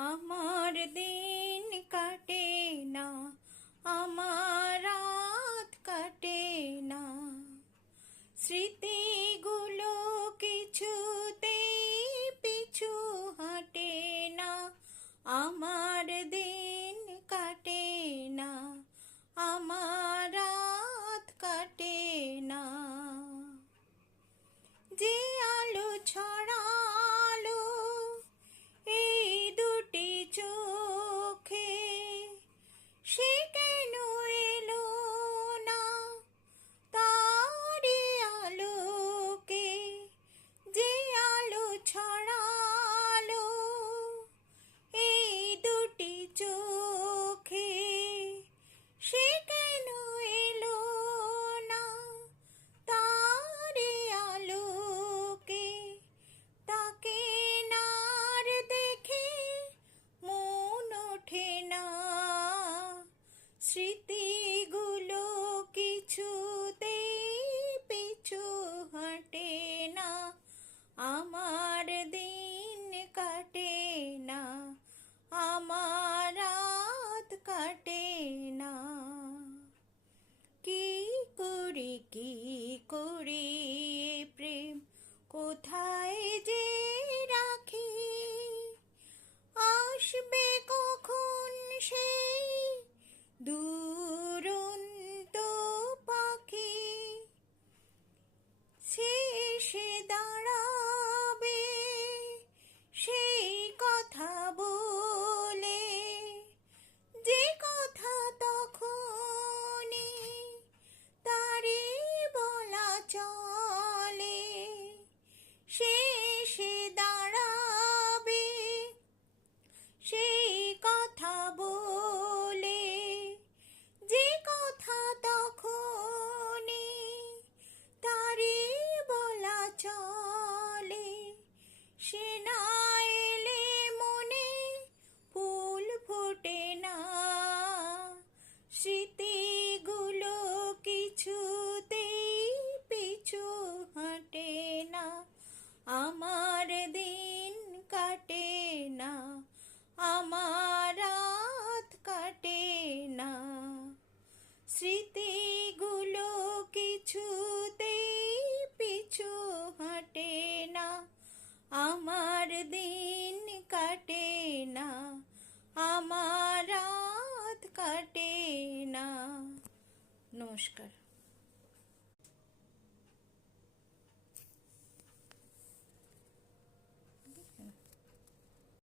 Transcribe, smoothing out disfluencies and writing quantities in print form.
আমার দিন কাটে না, আমার রাত কাটে না, স্মৃতিগুলো কিছুতেই পিছু হাঁটে না। আমার দিন কাটে না, আমার রাত কাটে না। যে আলো ছড়ালো এই দুটি চোখে, সে কেন এলো না তারি আলোকে? যে আলো ছড়ালো এই দুটি চোখে, সে কেন এলো না তারি আলোকে? তাকে নার দেখে মন ওঠে না, স্মৃতিগুলো কিছুতেই পিছু হাঁটে না। আমার দিন কাটে না, আমার রাত কাটে না। কি করি প্রেম কোথায় যে রাখি? আসবে কখন সেই দুরন্ত পাখি? সে এসে দাঁড়াবে সেই কথা বলে, যে কথা তখনই তারে বলা চলে। সে এসে দাঁড়াবে সেই কথা বলে, যে কথা তখনই তারে বলা চলে। সে না এলে মনে ফুল ফোটে না, স্মৃতিগুলো কিছুতেই পিছু হাঁটে না। আমার দিন কাটে না, আমার রাত কাটে না, স্মৃতিগুলো কিছুতেই পিছু হাঁটে না। আমার দিন কাটে না, আমার রাত কাটে না। নমস্কার।